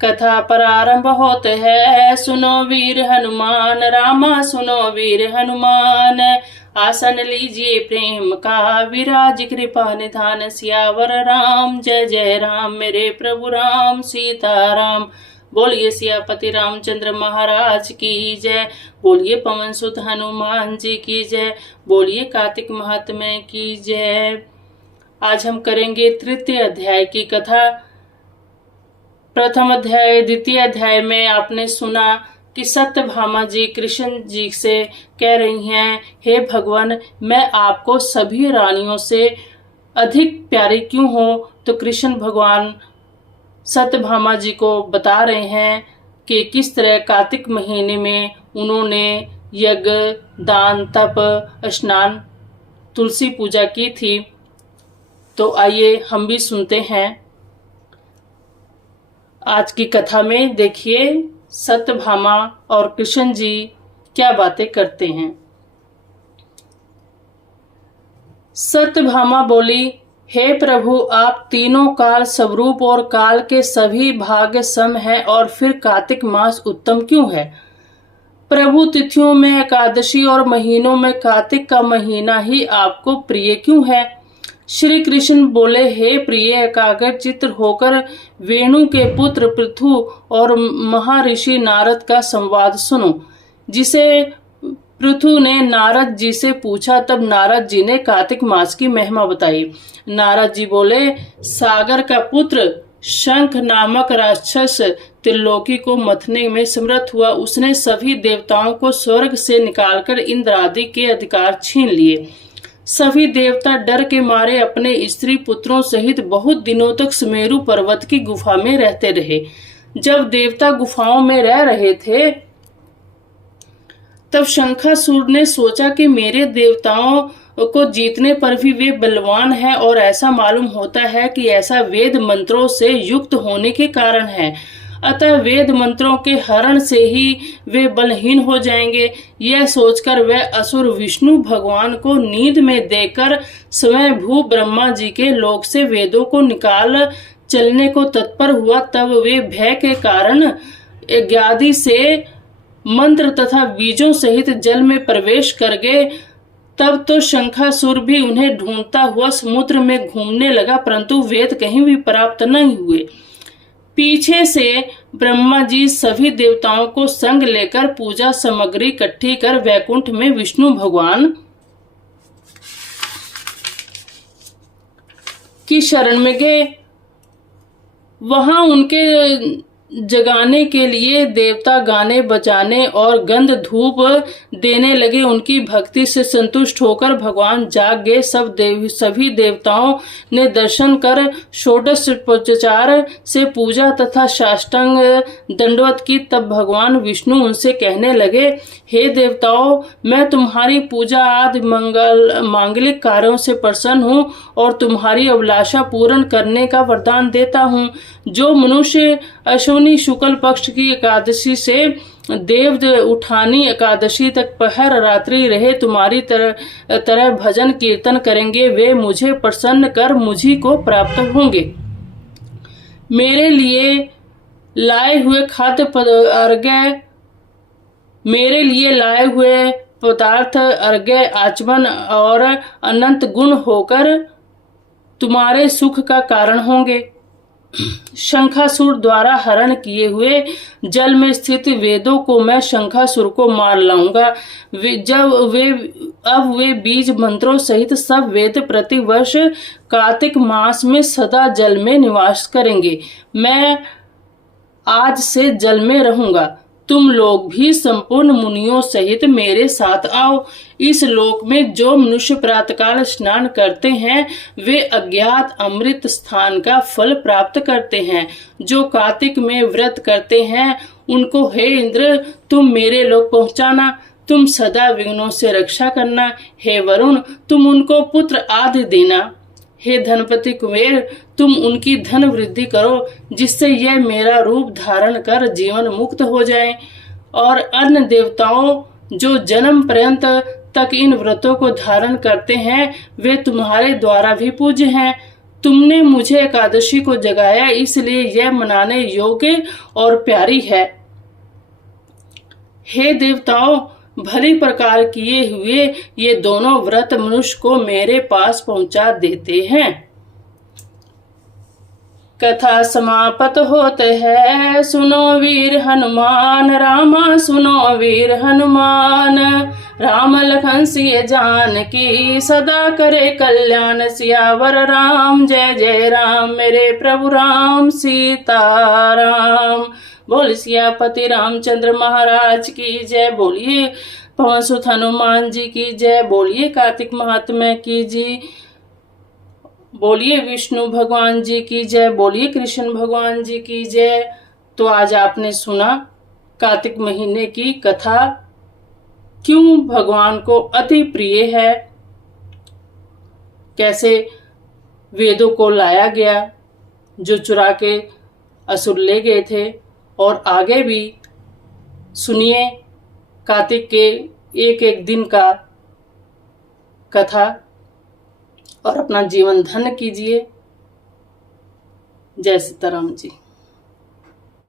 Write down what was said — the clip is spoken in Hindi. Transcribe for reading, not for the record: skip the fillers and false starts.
कथा प्रारंभ होते है, सुनो वीर हनुमान, रामा सुनो वीर हनुमान। आसन लीजिए प्रेम का, विराज कृपा निधान, सियावर राम जय जय राम, मेरे प्रभु राम सीताराम। बोलिए सियापति रामचंद्र महाराज की जय, बोलिए पवन सुत हनुमान जी की जय, बोलिए कार्तिक महात्म्य की जय। आज हम करेंगे तृतीय अध्याय की कथा। प्रथम अध्याय द्वितीय अध्याय में आपने सुना कि सत्यभामा जी कृष्ण जी से कह रही हैं, हे भगवान, मैं आपको सभी रानियों से अधिक प्यारी क्यों हूँ। तो कृष्ण भगवान सत्यभामा जी को बता रहे हैं कि किस तरह कार्तिक महीने में उन्होंने यज्ञ, दान, तप, स्नान, तुलसी पूजा की थी। तो आइए हम भी सुनते हैं। आज की कथा में देखिए सत्यभामा और कृष्ण जी क्या बातें करते हैं। सत्यभामा बोली, हे प्रभु, आप तीनों काल स्वरूप और काल के सभी भाग सम हैं, और फिर कार्तिक मास उत्तम क्यों है। प्रभु, तिथियों में एकादशी और महीनों में कार्तिक का महीना ही आपको प्रिय क्यों है। श्री कृष्ण बोले, हे प्रिय, एकाग्र चित्त होकर वेणु के पुत्र पृथु और महर्षि नारद का संवाद सुनो। जिसे पृथु ने नारद जी से पूछा, तब नारद जी ने कार्तिक मास की महिमा बताई। नारद जी बोले, सागर का पुत्र शंख नामक राक्षस त्रिलोकी को मथने में समर्थ हुआ। उसने सभी देवताओं को स्वर्ग से निकालकर इंद्र आदि के अधिकार छीन लिए। सभी देवता डर के मारे अपने स्त्री पुत्रों सहित बहुत दिनों तक सुमेरु पर्वत की गुफा में रहते रहे। जब देवता गुफाओं में रह रहे थे, तब शंखासुर ने सोचा कि मेरे देवताओं को जीतने पर भी वे बलवान हैं, और ऐसा मालूम होता है कि ऐसा वेद मंत्रों से युक्त होने के कारण है। अतः वेद मंत्रों के हरण से ही वे बलहीन हो जाएंगे। यह सोचकर वह असुर विष्णु भगवान को नींद में देकर स्वयं भू ब्रह्मा जी के लोक से वेदों को निकाल चलने को तत्पर हुआ। तब वे भय के कारण यज्ञादि से मंत्र तथा बीजों सहित जल में प्रवेश कर गए। तब तो शंखासुर भी उन्हें ढूंढता हुआ समुद्र में घूमने लगा, परंतु वेद कहीं भी प्राप्त नहीं हुए। पीछे से ब्रह्मा जी सभी देवताओं को संग लेकर पूजा सामग्री इकट्ठी कर वैकुंठ में विष्णु भगवान की शरण में गए। वहां उनके जगाने के लिए देवता गाने बजाने और गंध धूप देने लगे। उनकी भक्ति से संतुष्ट होकर भगवान जाग गए। सभी देवताओं ने दर्शन कर षोडशोपचार से पूजा तथा साष्टांग दंडवत की। तब भगवान विष्णु उनसे कहने लगे, हे देवताओं, मैं तुम्हारी पूजा आदि मांगलिक कार्यों से प्रसन्न हूँ और तुम्हारी अभिलाषा पूर्ण करने का वरदान देता हूँ। जो मनुष्य अश्विनी शुक्ल पक्ष की एकादशी से देव उठानी एकादशी तक पहर रात्रि रहे तुम्हारी तरह भजन कीर्तन करेंगे, वे मुझे प्रसन्न कर मुझी को प्राप्त होंगे। मेरे लिए लाए हुए पदार्थ अर्घ्य, आचमन और अनंत गुण होकर तुम्हारे सुख का कारण होंगे। शंखासुर द्वारा हरण किए हुए जल में स्थित वेदों को मैं शंखासुर को मार लाऊंगा। अब वे बीज मंत्रों सहित सब वेद प्रतिवर्ष कार्तिक मास में सदा जल में निवास करेंगे। मैं आज से जल में रहूंगा। तुम लोग भी संपूर्ण मुनियों सहित मेरे साथ आओ। इस लोक में जो मनुष्य प्रातःकाल स्नान करते हैं, वे अज्ञात अमृत स्थान का फल प्राप्त करते हैं। जो कार्तिक में व्रत करते हैं, उनको हे इंद्र, तुम मेरे लोक पहुंचाना। तुम सदा विघ्नों से रक्षा करना। हे वरुण, तुम उनको पुत्र आदि देना। हे धनपति कुबेर, तुम उनकी धन वृद्धि करो, जिससे यह मेरा रूप धारण कर जीवन मुक्त हो जाए। और अन्य देवताओं जो जन्म पर्यंत तक इन व्रतों को धारण करते हैं, वे तुम्हारे द्वारा भी पूज्य हैं। तुमने मुझे एकादशी को जगाया, इसलिए यह मनाने योग्य और प्यारी है। हे देवताओं, भली प्रकार किए हुए ये दोनों व्रत मनुष्य को मेरे पास पहुंचा देते हैं। कथा समाप्त होते है, सुनो वीर हनुमान, रामा सुनो वीर हनुमान। राम लखन सिय जानकी, सदा करे कल्याण, सियावर राम जय जय राम, मेरे प्रभु राम सीताराम। बोल सियापति रामचंद्र महाराज की जय। बोलिए पवन सुत हनुमान जी की जय। बोलिए कार्तिक महात्म्य की जी। बोलिए विष्णु भगवान जी की जय। बोलिए कृष्ण भगवान जी की जय। तो आज आपने सुना कार्तिक महीने की कथा, क्यों भगवान को अति प्रिय है, कैसे वेदों को लाया गया जो चुरा के असुर ले गए थे, और आगे भी सुनिए कार्तिक के एक एक दिन का कथा और अपना जीवन धन्य कीजिए। जय सीताराम जी।